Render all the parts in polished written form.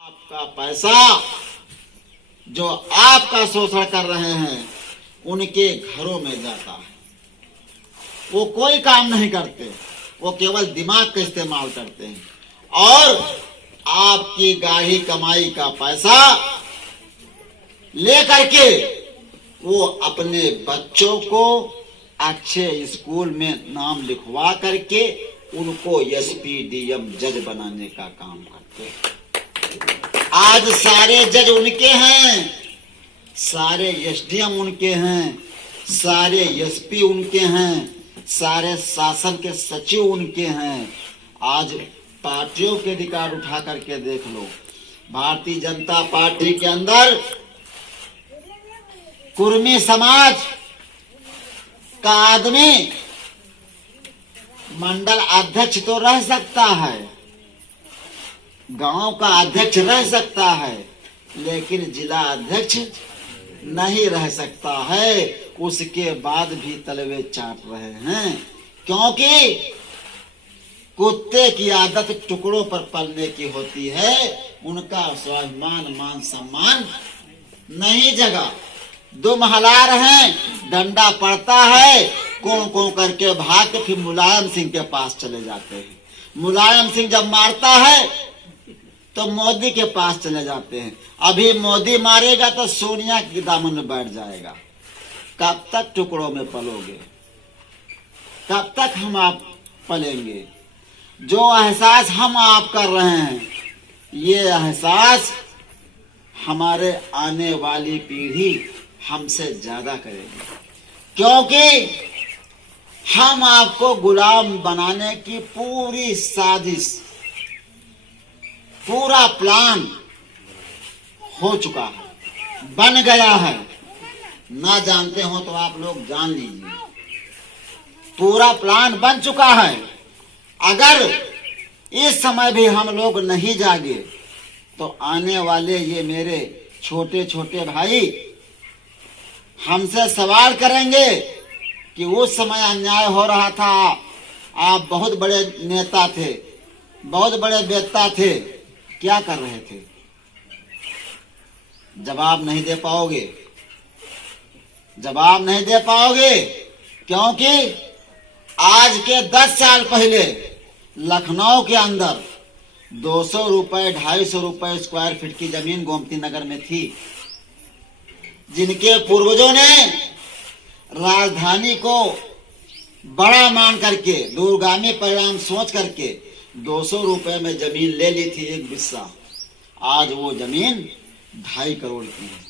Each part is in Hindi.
आपका पैसा जो आपका शोषण कर रहे हैं उनके घरों में जाता है। वो कोई काम नहीं करते, वो केवल दिमाग का इस्तेमाल करते हैं और आपकी गाढ़ी कमाई का पैसा लेकर के वो अपने बच्चों को अच्छे स्कूल में नाम लिखवा करके उनको एसपी डीएम जज बनाने का काम करते हैं। आज सारे जज उनके हैं, सारे एसडीएम उनके हैं, सारे एसपी उनके हैं, सारे शासन के सचिव उनके हैं। आज पार्टियों के रिकॉर्ड उठा करके देख लो, भारतीय जनता पार्टी के अंदर कुर्मी समाज का आदमी मंडल अध्यक्ष तो रह सकता है, गांव का अध्यक्ष रह सकता है, लेकिन जिला अध्यक्ष नहीं रह सकता है। उसके बाद भी तलवे चाट रहे हैं, क्योंकि कुत्ते की आदत टुकड़ों पर पलने की होती है। उनका स्वाभिमान मान सम्मान नहीं जगा। दुम हला रहे हैं, डंडा पड़ता है, कों कों करके भाग के फिर मुलायम सिंह के पास चले जाते हैं। मुलायम सिंह जब मारता है तो मोदी के पास चले जाते हैं। अभी मोदी मारेगा तो सोनिया के दामन में बैठ जाएगा। कब तक टुकड़ों में पलोगे? कब तक हम आप पलेंगे? जो एहसास हम आप कर रहे हैं, ये एहसास हमारे आने वाली पीढ़ी हमसे ज्यादा करेगी, क्योंकि हम आपको गुलाम बनाने की पूरी साजिश, पूरा प्लान हो चुका है, बन गया है। ना जानते हो तो आप लोग जान लीजिए, पूरा प्लान बन चुका है। अगर इस समय भी हम लोग नहीं जागे तो आने वाले ये मेरे छोटे छोटे भाई हमसे सवाल करेंगे कि उस समय अन्याय हो रहा था, आप बहुत बड़े नेता थे, बहुत बड़े वेत्ता थे, क्या कर रहे थे? जवाब नहीं दे पाओगे, जवाब नहीं दे पाओगे, क्योंकि आज के 10 साल पहले लखनऊ के अंदर 200 रुपए 250 रुपए स्क्वायर फीट की जमीन गोमती नगर में थी। जिनके पूर्वजों ने राजधानी को बड़ा मान करके, दूरगामी परिणाम सोच करके 200 रुपए में जमीन ले ली थी, एक बिस्सा। आज वो जमीन 2.5 करोड़ की है।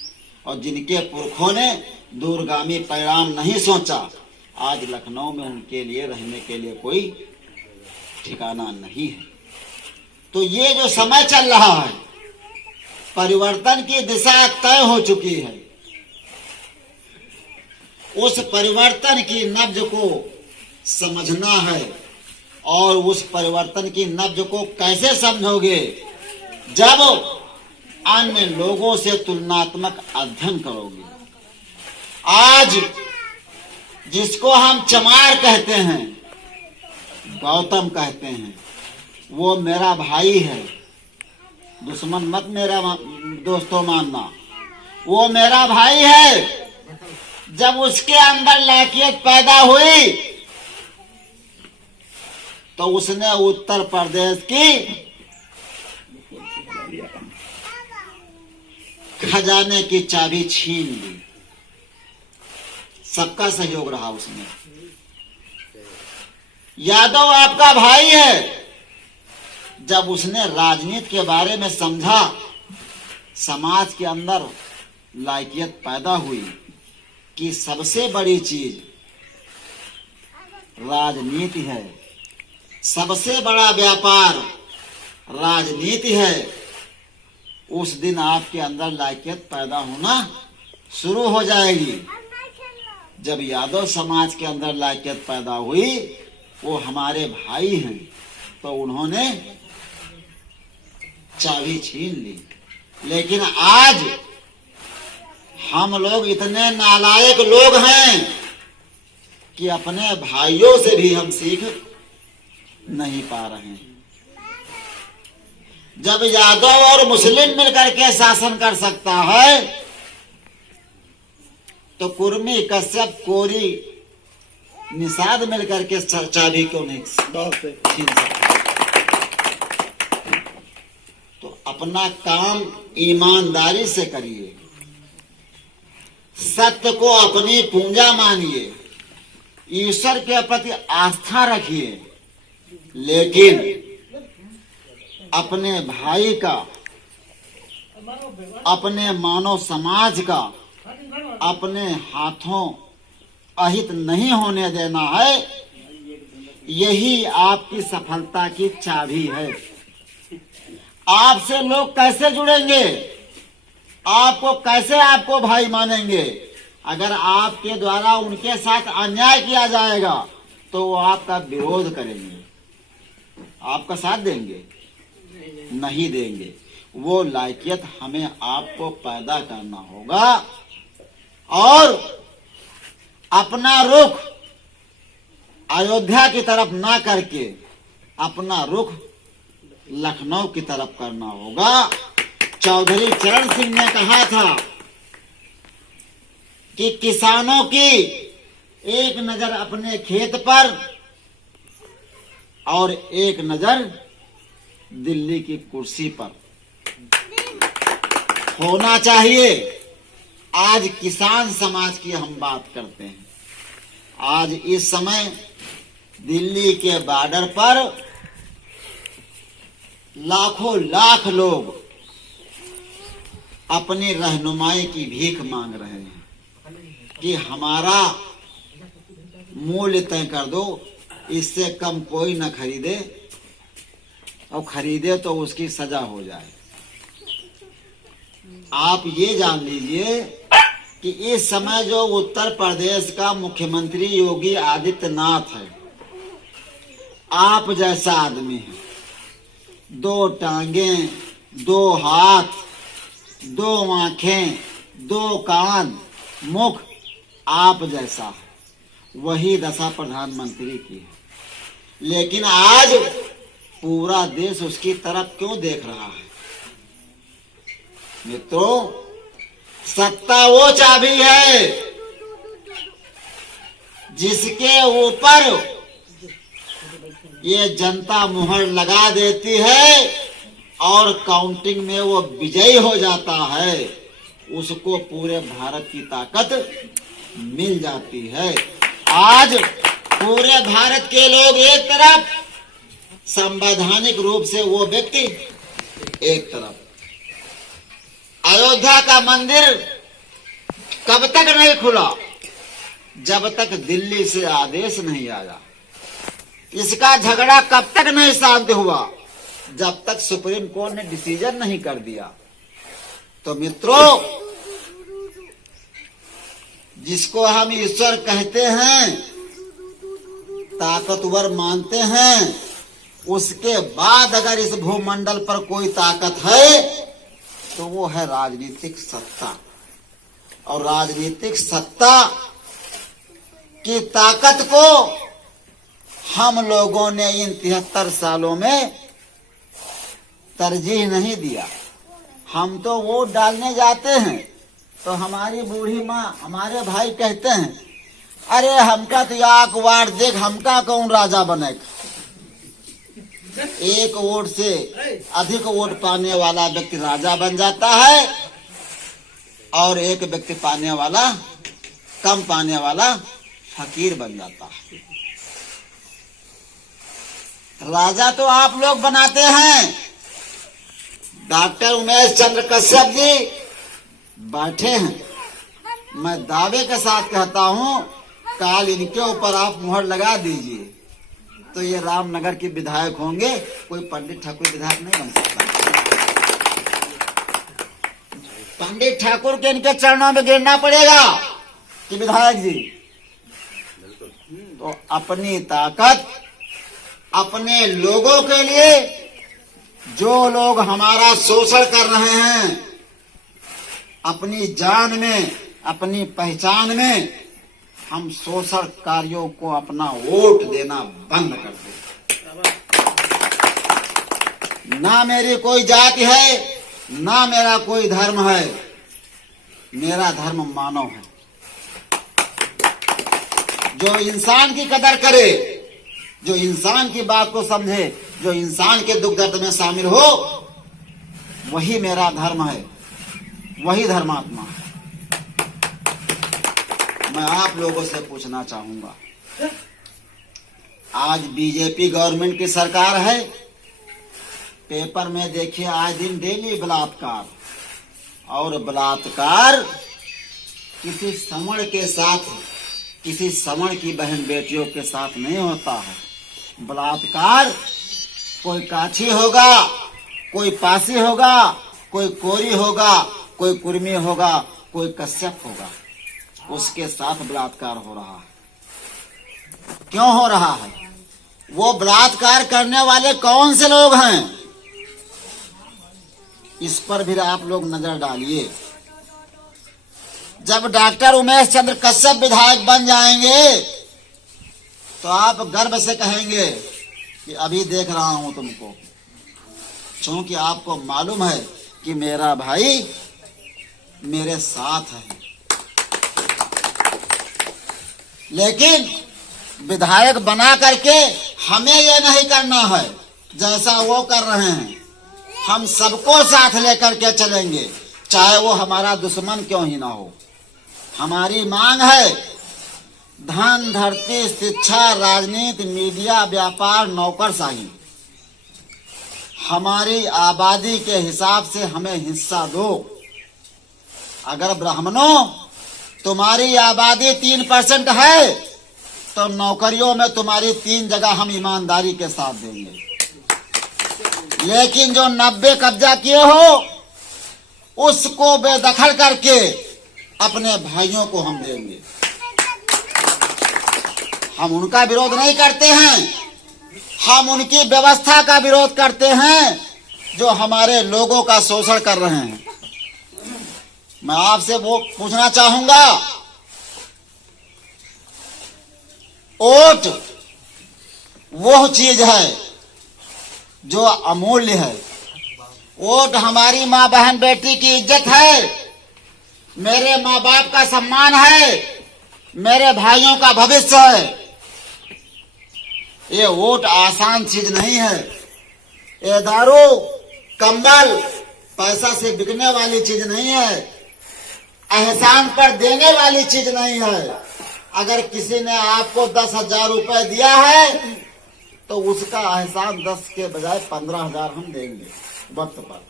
और जिनके पुरखों ने दूरगामी परिणाम नहीं सोचा, आज लखनऊ में उनके लिए रहने के लिए कोई ठिकाना नहीं है। तो ये जो समय चल रहा है, परिवर्तन की दिशा तय हो चुकी है। उस परिवर्तन की नब्ज को समझना है, और उस परिवर्तन की नब्ज को कैसे समझोगे? जब अन्य लोगों से तुलनात्मक अध्ययन करोगे। आज जिसको हम चमार कहते हैं, गौतम कहते हैं, वो मेरा भाई है, दुश्मन मत मेरा दोस्तों मानना, वो मेरा भाई है। जब उसके अंदर लायकियत पैदा हुई तो उसने उत्तर प्रदेश की खजाने की चाबी छीन ली। सबका सहयोग रहा उसमें। यादव आपका भाई है। जब उसने राजनीति के बारे में समझा, समाज के अंदर लायकियत पैदा हुई कि सबसे बड़ी चीज राजनीति है, सबसे बड़ा व्यापार राजनीति है, उस दिन आपके अंदर लायकियत पैदा होना शुरू हो जाएगी। जब यादव समाज के अंदर लायकियत पैदा हुई, वो हमारे भाई हैं, तो उन्होंने चाबी छीन ली। लेकिन आज हम लोग इतने नालायक लोग हैं कि अपने भाइयों से भी हम सीख नहीं पा रहे हैं। जब यादव और मुस्लिम मिलकर के शासन कर सकता है, तो कुर्मी, कश्यप, कोरी, निषाद मिलकर के चाबी क्यों नहीं छीन सकता? तो अपना काम ईमानदारी से करिए, सत्य को अपनी पूंजा मानिए, ईश्वर के प्रति आस्था रखिए, लेकिन अपने भाई का, अपने मानव समाज का अपने हाथों अहित नहीं होने देना है। यही आपकी सफलता की चाबी है। आपसे लोग कैसे जुड़ेंगे, आपको भाई मानेंगे? अगर आपके द्वारा उनके साथ अन्याय किया जाएगा तो वो आपका विरोध करेंगे, आपका साथ देंगे? नहीं देंगे। वो लायकियत हमें आपको पैदा करना होगा और अपना रुख अयोध्या की तरफ ना करके अपना रुख लखनऊ की तरफ करना होगा। चौधरी चरण सिंह ने कहा था कि किसानों की एक नजर अपने खेत पर और एक नजर दिल्ली की कुर्सी पर होना चाहिए। आज किसान समाज की हम बात करते हैं। आज इस समय दिल्ली के बॉर्डर पर लाखों लाख लोग अपनी रहनुमाई की भीख मांग रहे हैं कि हमारा मूल्य तय कर दो, इससे कम कोई न खरीदे, और खरीदे तो उसकी सजा हो जाए। आप ये जान लीजिए कि इस समय जो उत्तर प्रदेश का मुख्यमंत्री योगी आदित्यनाथ है, आप जैसा आदमी है, 2 टांगें, 2 हाथ, 2 आंखें, 2 कान, मुख, आप जैसा है। वही दशा प्रधानमंत्री की है। लेकिन आज पूरा देश उसकी तरफ क्यों देख रहा है? मित्रों, सत्ता वो चाबी है जिसके ऊपर ये जनता मुहर लगा देती है और काउंटिंग में वो विजयी हो जाता है, उसको पूरे भारत की ताकत मिल जाती है। आज पूरे भारत के लोग एक तरफ, संवैधानिक रूप से वो व्यक्ति एक तरफ। अयोध्या का मंदिर कब तक नहीं खुला? जब तक दिल्ली से आदेश नहीं आया। इसका झगड़ा कब तक नहीं शांत हुआ? जब तक सुप्रीम कोर्ट ने डिसीजन नहीं कर दिया। तो मित्रों, जिसको हम ईश्वर कहते हैं, ताकतवर मानते हैं, उसके बाद अगर इस भूमंडल पर कोई ताकत है तो वो है राजनीतिक सत्ता। और राजनीतिक सत्ता की ताकत को हम लोगों ने इन 73 सालों में तरजीह नहीं दिया। हम तो वोट डालने जाते हैं तो हमारी बूढ़ी माँ, हमारे भाई कहते हैं, अरे हमका तो आंख वाट देख, हमका कौन राजा बनेगा। एक वोट से अधिक वोट पाने वाला व्यक्ति राजा बन जाता है और एक व्यक्ति पाने वाला, कम पाने वाला फकीर बन जाता है। राजा तो आप लोग बनाते हैं। डॉक्टर उमेश चंद्र कश्यप जी बैठे हैं। मैं दावे के साथ कहता हूं, काल इनके ऊपर आप मुहर लगा दीजिए तो ये रामनगर के विधायक होंगे, कोई पंडित ठाकुर विधायक नहीं बन सकता। पंडित ठाकुर के इनके चरणों में गिरना पड़ेगा कि विधायक जी। तो अपनी ताकत अपने लोगों के लिए, जो लोग हमारा शोषण कर रहे हैं, अपनी जान में, अपनी पहचान में, हम शोषण कार्यों को अपना वोट देना बंद कर दें। ना मेरी कोई जाति है, ना मेरा कोई धर्म है। मेरा धर्म मानव है। जो इंसान की कदर करे, जो इंसान की बात को समझे, जो इंसान के दुख दर्द में शामिल हो, वही मेरा धर्म है, वही धर्मात्मा है। मैं आप लोगों से पूछना चाहूंगा, आज बीजेपी गवर्नमेंट की सरकार है, पेपर में देखिए आए दिन डेली बलात्कार, और बलात्कार किसी समण के साथ, किसी समण की बहन बेटियों के साथ नहीं होता है। बलात्कार कोई काछी होगा, कोई पासी होगा, कोई कोरी होगा, कोई कुर्मी होगा, कोई कश्यप होगा, उसके साथ बलात्कार हो रहा है। क्यों हो रहा है? वो बलात्कार करने वाले कौन से लोग हैं, इस पर भी आप लोग नजर डालिए। जब डॉक्टर उमेश चंद्र कश्यप विधायक बन जाएंगे तो आप गर्व से कहेंगे कि अभी देख रहा हूं तुमको, क्योंकि आपको मालूम है कि मेरा भाई मेरे साथ है। लेकिन विधायक बना करके हमें यह नहीं करना है जैसा वो कर रहे हैं। हम सबको साथ लेकर के चलेंगे, चाहे वो हमारा दुश्मन क्यों ही ना हो। हमारी मांग है धन, धरती, शिक्षा, राजनीति, मीडिया, व्यापार, नौकरशाही। हमारी आबादी के हिसाब से हमें हिस्सा दो। अगर ब्राह्मणों तुम्हारी आबादी 3% है तो नौकरियों में तुम्हारी 3 जगह हम ईमानदारी के साथ देंगे। लेकिन जो 90 कब्जा किए हो उसको बेदखल करके अपने भाइयों को हम देंगे। हम उनका विरोध नहीं करते हैं, हम उनकी व्यवस्था का विरोध करते हैं जो हमारे लोगों का शोषण कर रहे हैं। मैं आपसे वो पूछना चाहूंगा, वोट वो चीज है जो अमूल्य है। वोट हमारी माँ बहन बेटी की इज्जत है, मेरे माँ बाप का सम्मान है, मेरे भाइयों का भविष्य है। ये वोट आसान चीज नहीं है। ये दारू, कंबल, पैसा से बिकने वाली चीज नहीं है, एहसान पर देने वाली चीज नहीं है। अगर किसी ने आपको 10,000 रुपए दिया है तो उसका एहसान 10 के बजाय 15,000 हम देंगे वक्त पर।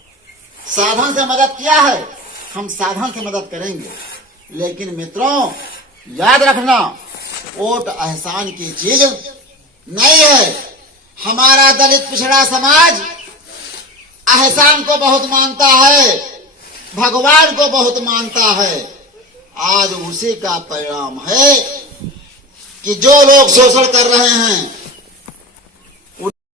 साधन से मदद किया है, हम साधन से मदद करेंगे। लेकिन मित्रों याद रखना, वोट एहसान की चीज नहीं है। हमारा दलित पिछड़ा समाज एहसान को बहुत मानता है, भगवान को बहुत मानता है। आज उसी का परिणाम है कि जो लोग शोषण कर रहे हैं,